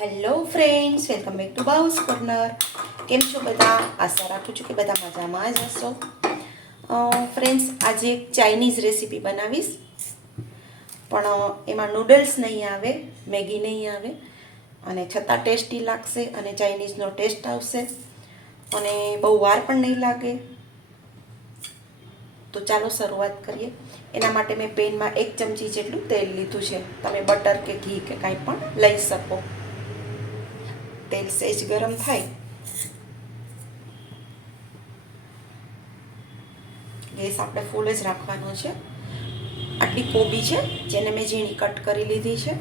Hello friends welcome back to બાઉસ corner કેમ છો બધા? આશા રાખું છું કે બધા મજામાં જ હશો. ફ્રેન્ડ્સ આજે એક ચાઇનીઝ રેસીપી બનાવીશ. પણ એમાં નૂડલ્સ નહીં આવે, મેગી નહીં આવે, અને છતાં ટેસ્ટી લાગશે અને ચાઇનીઝનો ટેસ્ટ આવશે. અને બહુ વાર પણ નહીં લાગે. તો ચાલો શરૂઆત કરીએ. એના માટે મેં પેનમાં એક ચમચી જેટલું તેલ લીધું છે. તમે બટર કે ઘી કે કાંઈ પણ લઈ શકો. તેલ સહેજ ગરમ થાય ગેસ આપણે ફૂલ જ રાખવાનો છે આટલી કોબી છે જેને મેં ઝીણી કટ કરી લીધી છે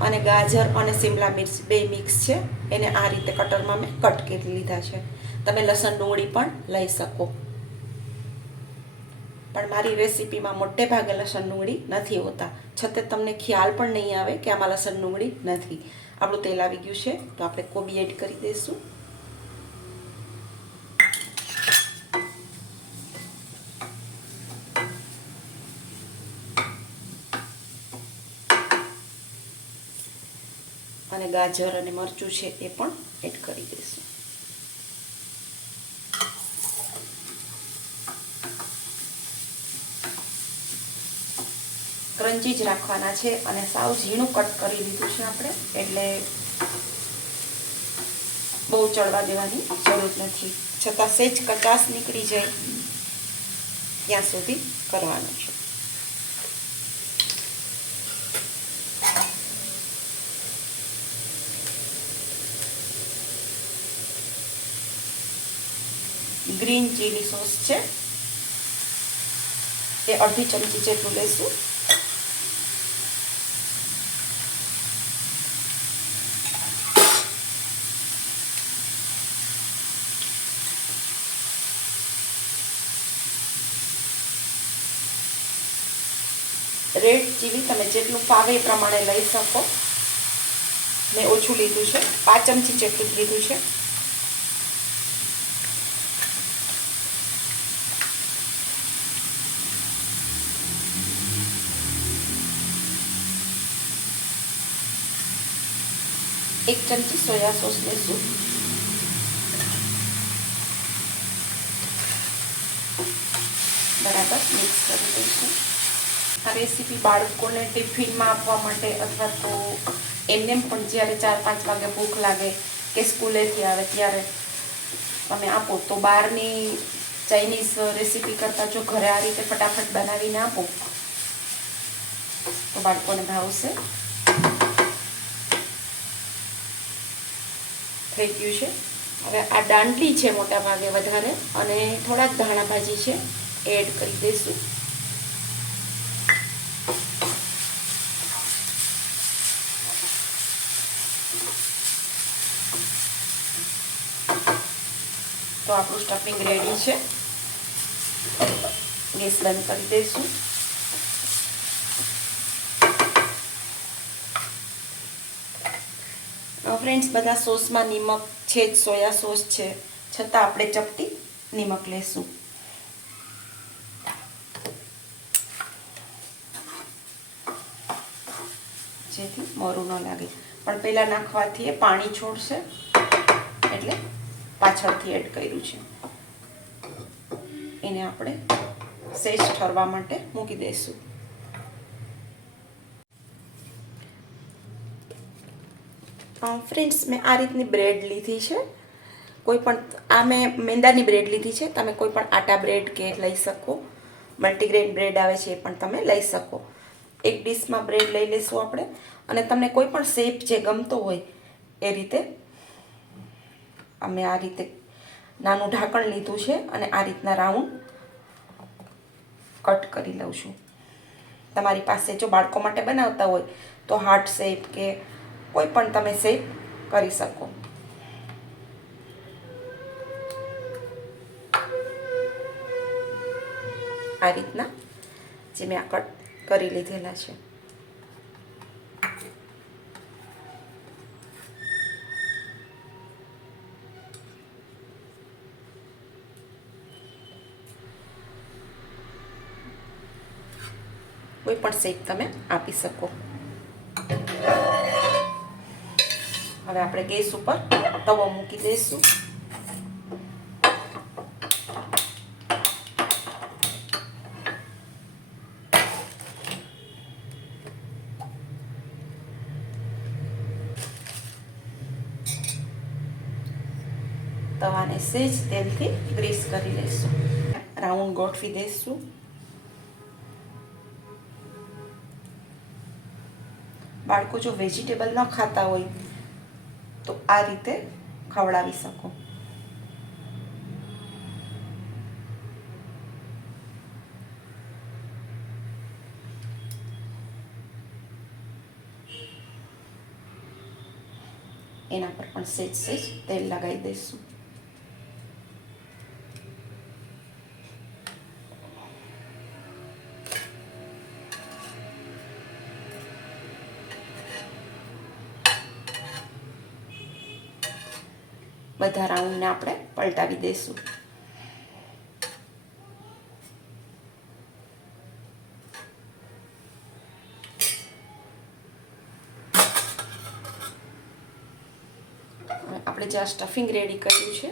અને ગાજર અને શિમલા મિર્ચ બે મિક્સ છે એને આ રીતે કટરમાં મેં કટ કરી લીધા છે તમે લસણ ડુંગળી પણ લઈ શકો પણ મારી રેસીપીમાં મોટે ભાગે લસણ ડુંગળી નથી હોતા છતાં તમને ખ્યાલ પણ નહીં આવે કે આમાં લસણ ડુંગળી નથી આપણું તેલ આવી ગયું છે, તો આપણે કોબી એડ કરી દઈશું. અને ગાજર અને મરચું છે એ પણ એડ કરી દઈશું. ક્રંચી જ રાખવાના છે અને સાવ ઝીણું કટ કરી લીધું છે આપણે, એટલે બહુ ચડવા દેવાની જરૂર નથી. છતાં સેજ કચાસ નીકળી જાય ત્યાં સુધી કરવાનું છે. ગ્રીન ચીલી સોસ છે, એ અડધી ચમચી જેટલું લઈશું રેડ ચીલી તમે જેટલું ફાવે એ પ્રમાણે લઈ શકો. મેં ઓછું લીધું છે. પાંચ ચમચી જેટલું જ લીધું છે. એક ચમચી સોયા સોસ લઈશું બરાબર મિક્સ કરી દઈશું આ રેસીપી બાળકોને ટિફિનમાં આપવા માટે અથવા તો એમને પણ જ્યારે ચાર પાંચ વાગે ભૂખ લાગે કે સ્કૂલેથી આવે ત્યારે તમે આપો. તો બહારની ચાઇનીઝ રેસીપી કરતાં જો ઘરે આ રીતે ફટાફટ બનાવીને આપો. તો બાળકોને ભાવશે થઈ ગયું છે. હવે આ દાંડલી છે મોટા ભાગે વધારે અને થોડાક ધાણા ભાજી છે. એડ કરી દઈશું. તો આપણું સ્ટફિંગ રેડી છે. ગેસ બંધ કરી દઈશું. ફ્રેન્ડ્સ બધા સોસમાં નિમક છે જ, સોયા સોસ છે. છતાં આપણે ચપટી નિમક લેશું. જેથી મોરું ન લાગે. પણ પહેલાં નાખવાથી એ પાણી છોડશે. એટલે પાછળથી એડ કર્યું છે. એને આપણે સેજ ઠરવા માટે મૂકી દઈશું. ફ્રેન્ડ્સ મેં આ રીતની બ્રેડ લીધી છે. કોઈ પણ, આ મેં મેંદાની બ્રેડ લીધી છે. તમે કોઈ પણ આટા બ્રેડ કે લઈ શકો. મલ્ટીગ્રેન બ્રેડ આવે છે એ પણ તમે લઈ શકો. એક ડીશમાં બ્રેડ લઈ લઈશું આપણે. અને તમને કોઈ પણ શેપ જે ગમતો હોય એ રીતે અમે આ રીતે નાનું ઢાંકણ લીધું છે અને આ રીતના રાઉન્ડ કટ કરી લઉં છું. તમારી પાસે જો બાળકો માટે બનાવતા હોય તો હાર્ટ શેપ કે કોઈ પણ તમે શેપ કરી શકો. આ રીતના જે મેં આ કટ કરી લીધેલા છે. કોઈ પણ શેપ તમે આપી શકો. હવે આપણે ગેસ ઉપર તવો મૂકી દઈશું. તવાને સેજ તેલથી ગ્રીસ કરી લઈશું. રાઉન્ડ ગોઠવી દઈશું. બાળકો જો વેજીટેબલ ન ખાતા હોય, તો આ રીતે ખવડાવી શકો. એના પર પણ સેજ સેજ તેલ લગાવી દઈશું. બધા રાઉન્ડને આપણે પલટાવી દઈશું. આપણે જે સ્ટફિંગ રેડી કર્યું છે,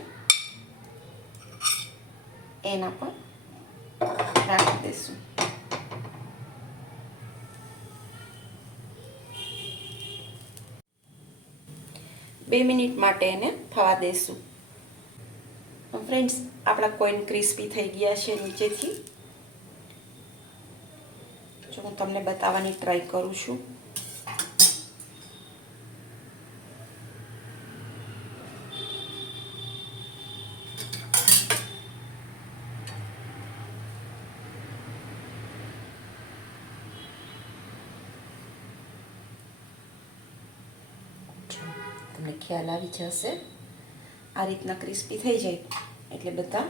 એના પણ રાખી દઈશું. બે મિનિટ માટે એને થવા દેશું. ફ્રેન્ડ્સ આપણા કોઈન ક્રિસ્પી થઈ ગયા છે નીચેથી. જો હું તમને બતાવવાની ટ્રાય કરું છું. તમને ખ્યાલ આવી જશે. આ રીતના ક્રિસ્પી થઈ જાય. એટલે બધા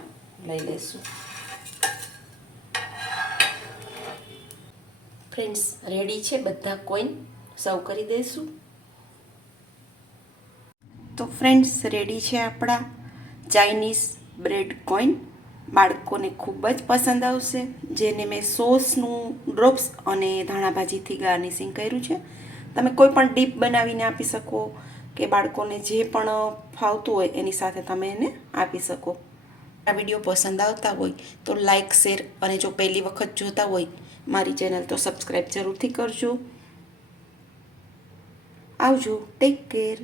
લઈ લેશું. ફ્રેન્ડ્સ રેડી છે? બધા કોઈન સર્વ કરી દઈશું તો ફ્રેન્ડ્સ રેડી છે આપણા? ચાઇનીઝ બ્રેડ કોઈન બાળકોને ખૂબ જ પસંદ આવશે. જેને મેં સોસનું ડ્રોપ્સ અને ધાણાભાજીથી ગાર્નિશિંગ કર્યું છે. તમે કોઈ પણ ડીપ બનાવીને આપી શકો. કે બાળકોને જે પણ ફાવતું હોય એની સાથે તમે એને આપી શકો. આ વીડિયો પસંદ આવતા હોય તો લાઇક શેર અને જો પહેલી વખત જોતા હોય મારી ચેનલ તો સબસ્ક્રાઈબ જરૂરથી કરજો. આવજો. Take care